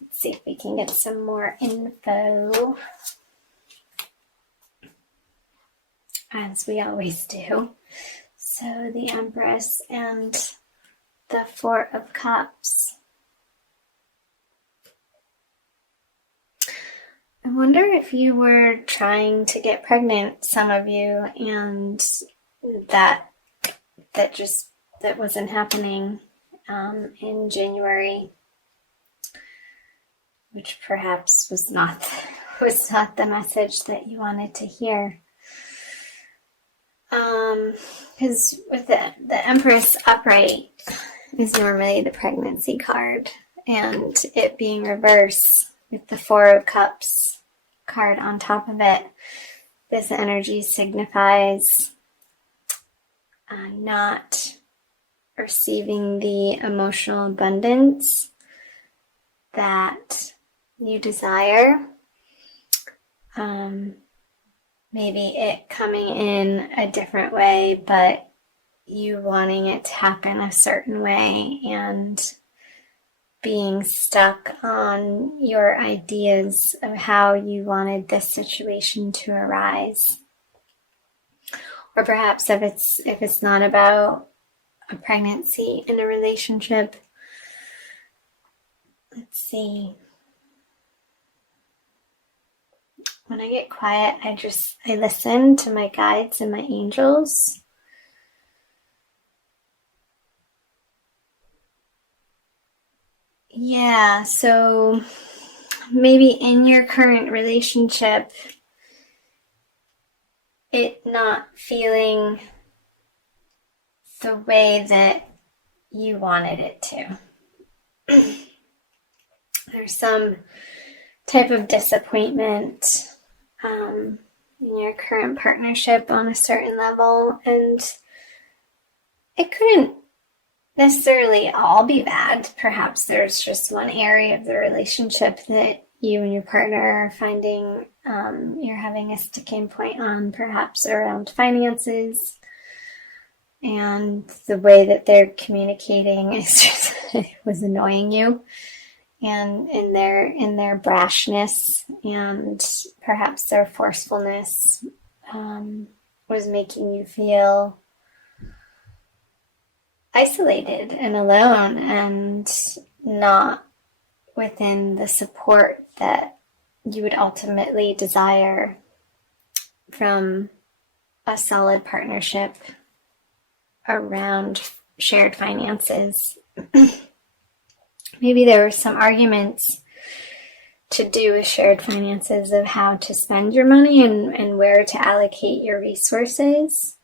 Let's see if we can get some more info, as we always do. So the Empress and the Four of Cups. I wonder if you were trying to get pregnant, some of you, and that wasn't happening in January, which perhaps was not the message that you wanted to hear. Because with the Empress upright is normally the pregnancy card, and it being reverse with the Four of Cups card on top of it, this energy signifies not receiving the emotional abundance that you desire. Maybe it coming in a different way, but you wanting it to happen a certain way and being stuck on your ideas of how you wanted this situation to arise. Or perhaps if it's not about a pregnancy in a relationship. Let's see. When I get quiet, I listen to my guides and my angels. Yeah, so maybe in your current relationship, it not feeling the way that you wanted it to. There's some type of disappointment in your current partnership on a certain level, and it couldn't necessarily all be bad. Perhaps there's just one area of the relationship that you and your partner are finding you're having a sticking point on, perhaps around finances, and the way that they're communicating is just was annoying you, and in their brashness and perhaps their forcefulness was making you feel isolated and alone and not within the support that you would ultimately desire from a solid partnership around shared finances. Maybe there were some arguments to do with shared finances of how to spend your money and where to allocate your resources.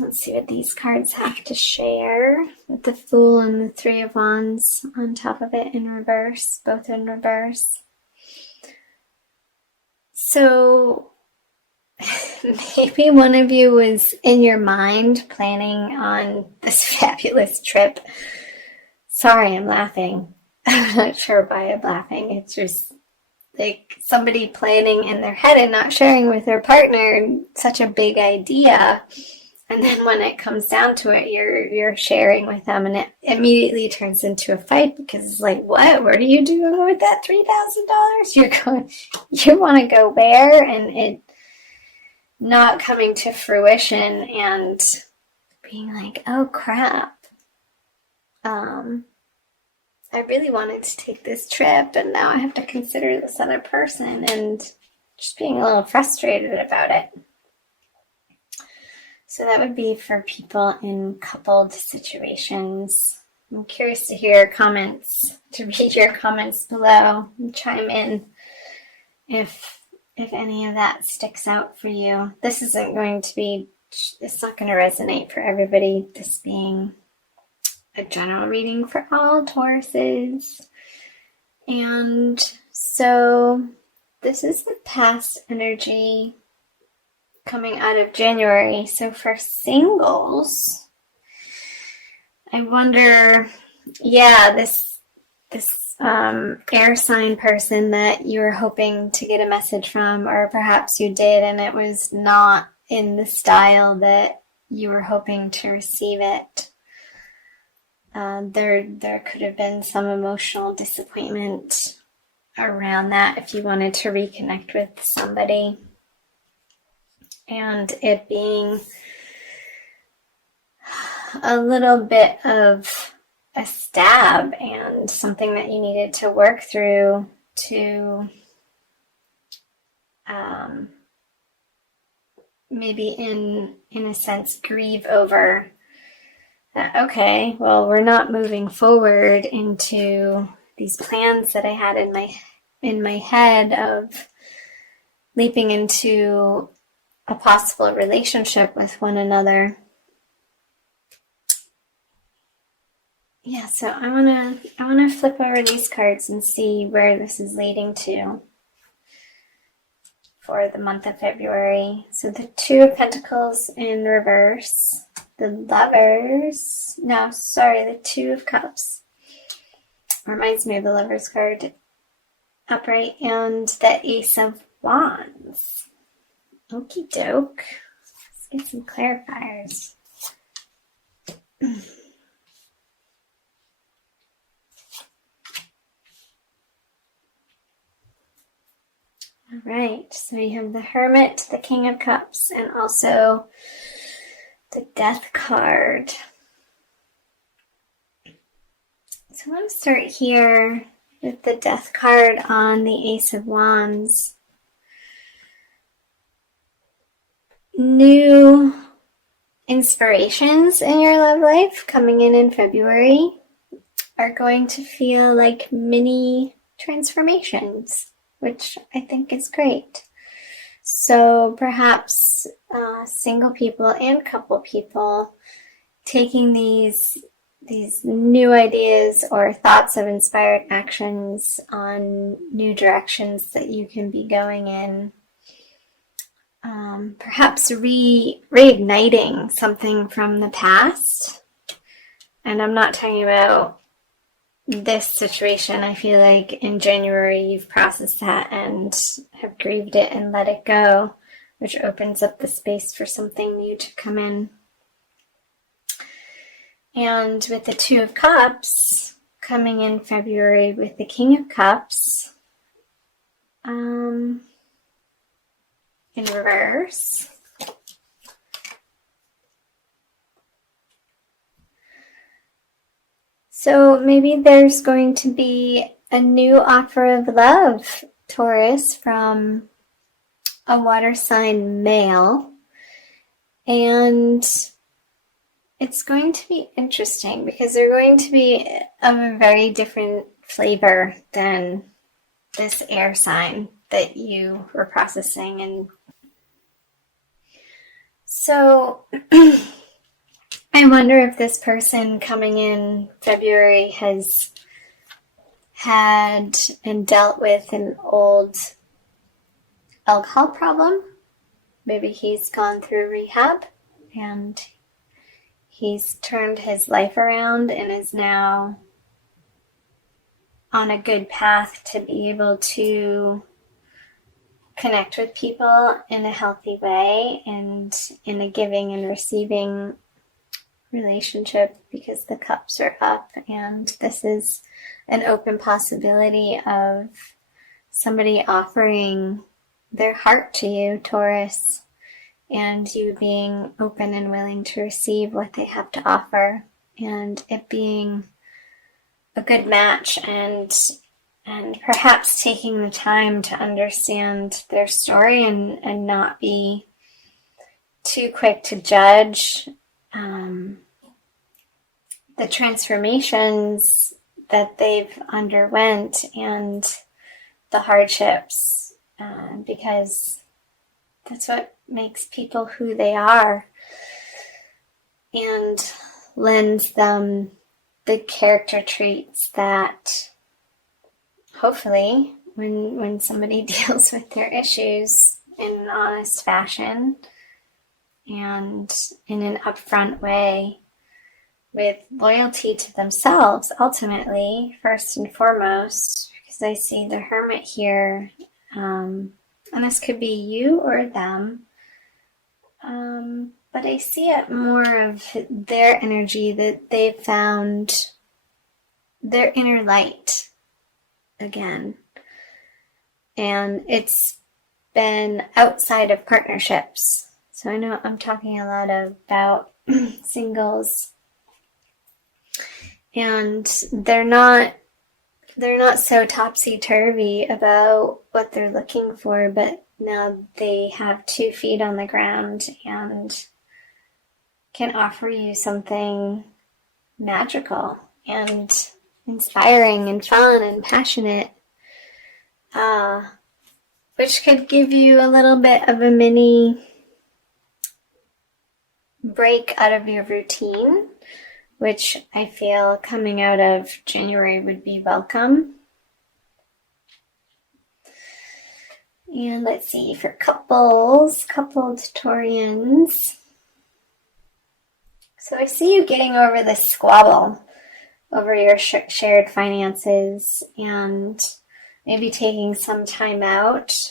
Let's see what these cards have to share with the Fool and the Three of Wands on top of it in reverse, both in reverse. So maybe one of you was in your mind planning on this fabulous trip. Sorry, I'm laughing. I'm not sure why I'm laughing. It's just like somebody planning in their head and not sharing with their partner such a big idea. And then when it comes down to it, you're sharing with them, and it immediately turns into a fight because it's like, what are you doing with that $3,000? You want to go where? And it not coming to fruition and being like, oh crap. I really wanted to take this trip, and now I have to consider this other person, and just being a little frustrated about it. So that would be for people in coupled situations. I'm curious to hear comments, to read your comments below and chime in if any of that sticks out for you. This isn't going to be, it's not going to resonate for everybody, this being a general reading for all Tauruses. And so this is the past energy coming out of January. So for singles, I wonder, this air sign person that you were hoping to get a message from, or perhaps you did and it was not in the style that you were hoping to receive it. There could have been some emotional disappointment around that if you wanted to reconnect with somebody. And it being a little bit of a stab and something that you needed to work through to maybe in a sense grieve over that. Okay, well, we're not moving forward into these plans that I had in my head of leaping into a possible relationship with one another. Yeah, so I wanna flip over these cards and see where this is leading to for the month of February. So the Two of Pentacles in reverse, the Lovers, no, sorry, the Two of Cups. Reminds me of the Lovers card upright, and the Ace of Wands. Okie doke. Let's get some clarifiers. All right, so we have the Hermit, the King of Cups, and also the Death card. So I want to start here with the Death card on the Ace of Wands. New inspirations in your love life coming in February are going to feel like mini transformations, which I think is great. So perhaps single people and couple people taking these new ideas or thoughts of inspired actions on new directions that you can be going in. Perhaps reigniting something from the past. And I'm not talking about this situation. I feel like in January you've processed that and have grieved it and let it go, which opens up the space for something new to come in. And with the Two of Cups coming in February with the King of Cups in reverse. So maybe there's going to be a new offer of love, Taurus, from a water sign male. And it's going to be interesting because they're going to be of a very different flavor than this air sign that you were processing. And so I wonder if this person coming in February has had and dealt with an old alcohol problem. Maybe he's gone through rehab and he's turned his life around and is now on a good path to be able to connect with people in a healthy way and in a giving and receiving relationship, because the cups are up and this is an open possibility of somebody offering their heart to you, Taurus, and you being open and willing to receive what they have to offer, and it being a good match, and perhaps taking the time to understand their story and not be too quick to judge the transformations that they've underwent and the hardships, because that's what makes people who they are and lends them the character traits that hopefully when somebody deals with their issues in an honest fashion and in an upfront way with loyalty to themselves, ultimately, first and foremost, because I see the Hermit here, and this could be you or them, but I see it more of their energy, that they've found their inner light again. And it's been outside of partnerships. So I know I'm talking a lot about singles. And they're not so topsy-turvy about what they're looking for, but now they have 2 feet on the ground and can offer you something magical and inspiring and fun and passionate, which could give you a little bit of a mini break out of your routine, which I feel coming out of January would be welcome. And let's see, for coupled Taurians. So I see you getting over this squabble over your shared finances and maybe taking some time out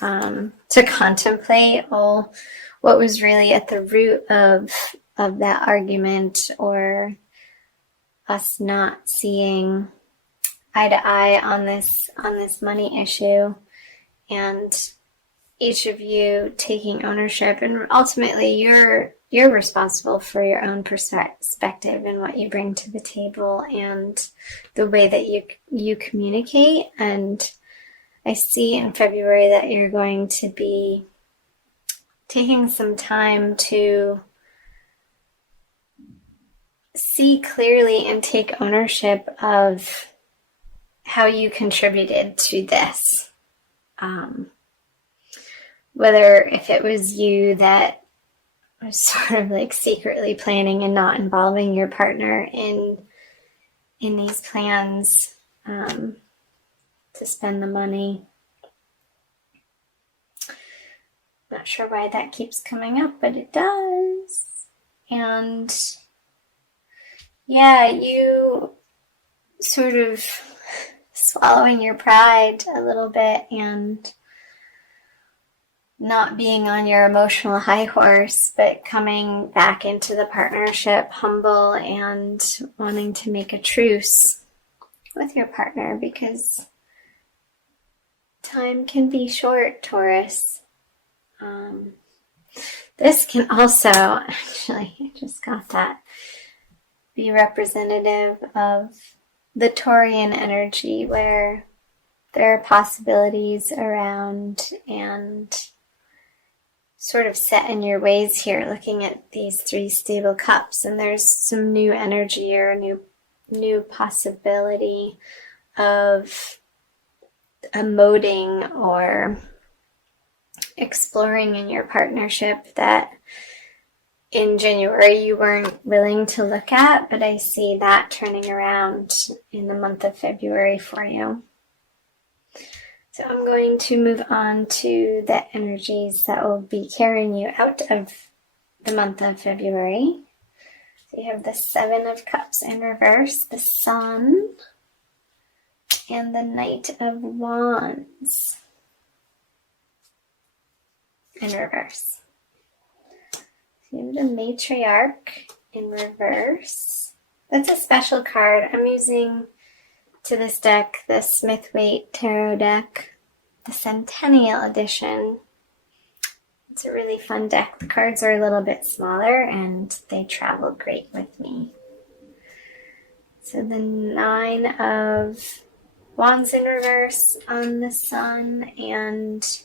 to contemplate what was really at the root of that argument, or us not seeing eye to eye on this money issue, and each of you taking ownership. And ultimately you're responsible for your own perspective and what you bring to the table and the way that you communicate. And I see in February that you're going to be taking some time to see clearly and take ownership of how you contributed to this. Whether if it was you that was sort of like secretly planning and not involving your partner in these plans to spend the money. Not sure why that keeps coming up, but it does. And yeah, you sort of swallowing your pride a little bit and not being on your emotional high horse, but coming back into the partnership humble and wanting to make a truce with your partner, because time can be short, Taurus. This can also, actually, I just got that, be representative of the Taurian energy, where there are possibilities around and sort of set in your ways here, looking at these 3 stable cups, and there's some new energy or new possibility of emoting or exploring in your partnership that in January you weren't willing to look at, but I see that turning around in the month of February for you. So I'm going to move on to the energies that will be carrying you out of the month of February. So you have the 7 of Cups in reverse, the Sun, and the Knight of Wands in reverse. So you have the Matriarch in reverse. That's a special card. I'm using, to this deck, the Smith-Waite Tarot deck, the Centennial Edition. It's a really fun deck. The cards are a little bit smaller and they travel great with me. So the 9 of Wands in reverse on the Sun, and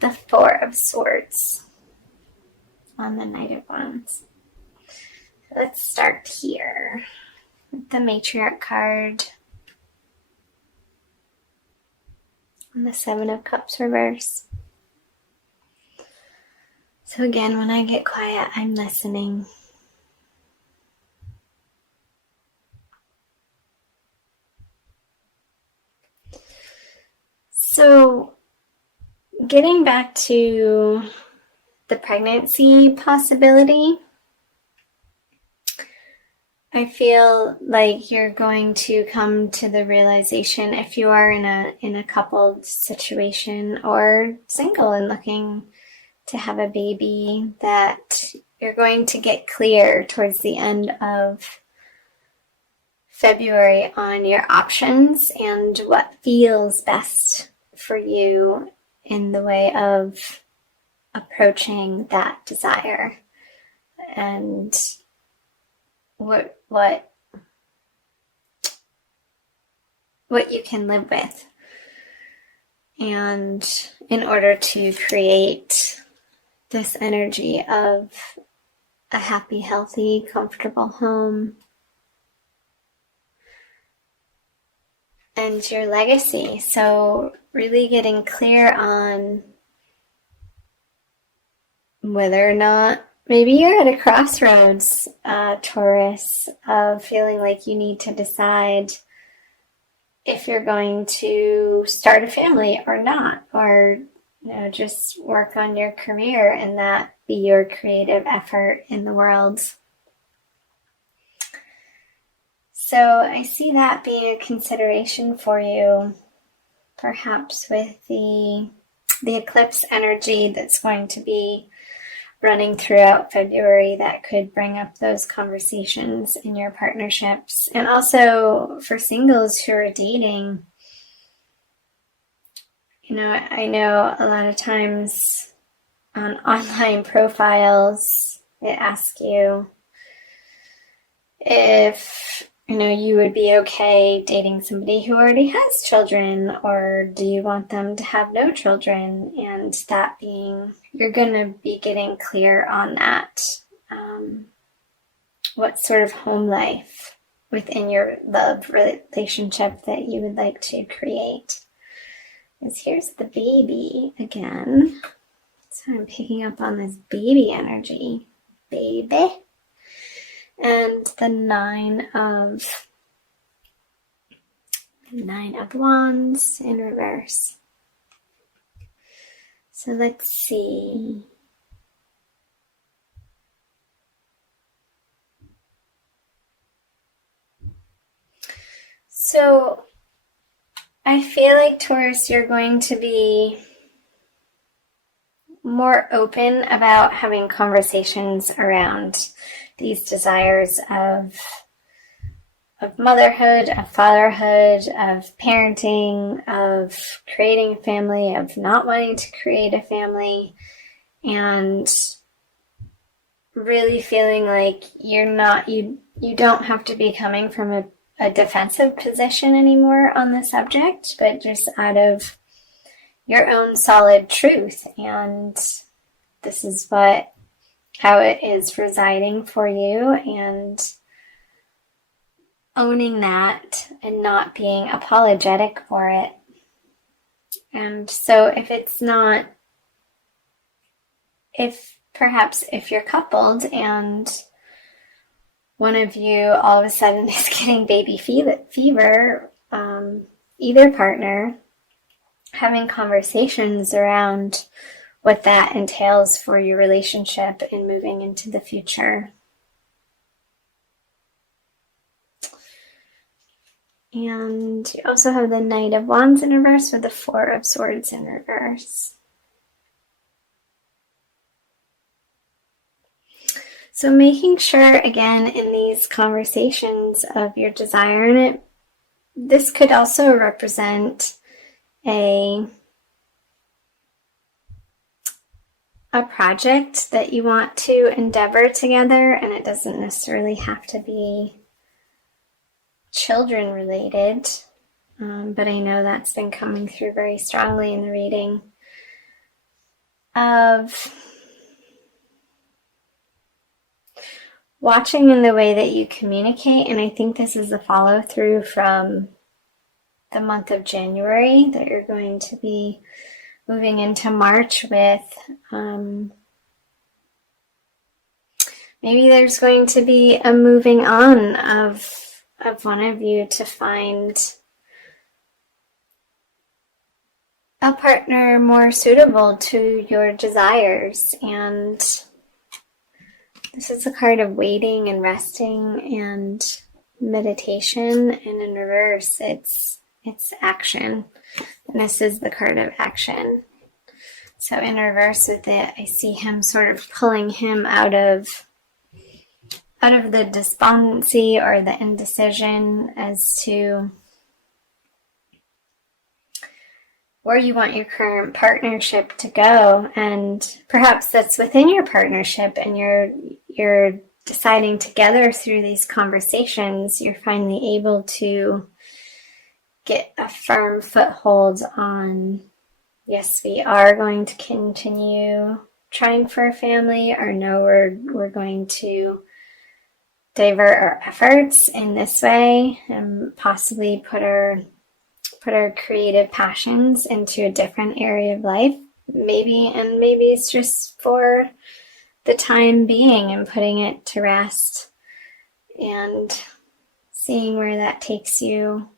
the 4 of Swords on the Knight of Wands. So let's start here with the Matriarch card and the 7 of Cups reverse. So again, when I get quiet, I'm listening. So getting back to the pregnancy possibility, I feel like you're going to come to the realization, if you are in a coupled situation or single and looking to have a baby, that you're going to get clear towards the end of February on your options and what feels best for you in the way of approaching that desire, and what you can live with. And in order to create this energy of a happy, healthy, comfortable home and your legacy. So really getting clear on whether or not maybe you're at a crossroads, Taurus, of feeling like you need to decide if you're going to start a family or not, or just work on your career and that be your creative effort in the world. So I see that being a consideration for you, perhaps with the eclipse energy that's going to be running throughout February, that could bring up those conversations in your partnerships. And also for singles who are dating, I know a lot of times on online profiles, it asks you if you would be okay dating somebody who already has children, or do you want them to have no children? And that being, you're going to be getting clear on that. What sort of home life within your love relationship that you would like to create. Because here's the baby again. So I'm picking up on this baby energy. Baby. And the Nine of Wands in reverse. So let's see. So I feel like, Taurus, you're going to be more open about having conversations around these desires of motherhood, of fatherhood, of parenting, of creating a family, of not wanting to create a family, and really feeling like you don't have to be coming from a defensive position anymore on the subject, but just out of your own solid truth. And this is how it is residing for you, and owning that and not being apologetic for it. And so if you're coupled and one of you all of a sudden is getting baby fever, either partner, having conversations around what that entails for your relationship and moving into the future. And you also have the Knight of Wands in reverse with the Four of Swords in reverse. So making sure, again, in these conversations of your desire, and this could also represent a project that you want to endeavor together, and it doesn't necessarily have to be children related, but I know that's been coming through very strongly in the reading, of watching in the way that you communicate. And I think this is a follow through from the month of January that you're going to be moving into March with. Maybe there's going to be a moving on of one of you to find a partner more suitable to your desires. And this is a card of waiting and resting and meditation, and in reverse it's action, and this is the card of action. So in reverse with it, I see him sort of pulling him out of the despondency or the indecision as to where you want your current partnership to go. And perhaps that's within your partnership, and you're deciding together through these conversations, you're finally able to get a firm foothold on, yes, we are going to continue trying for a family, or no, we're going to divert our efforts in this way and possibly put our creative passions into a different area of life. Maybe it's just for the time being and putting it to rest and seeing where that takes you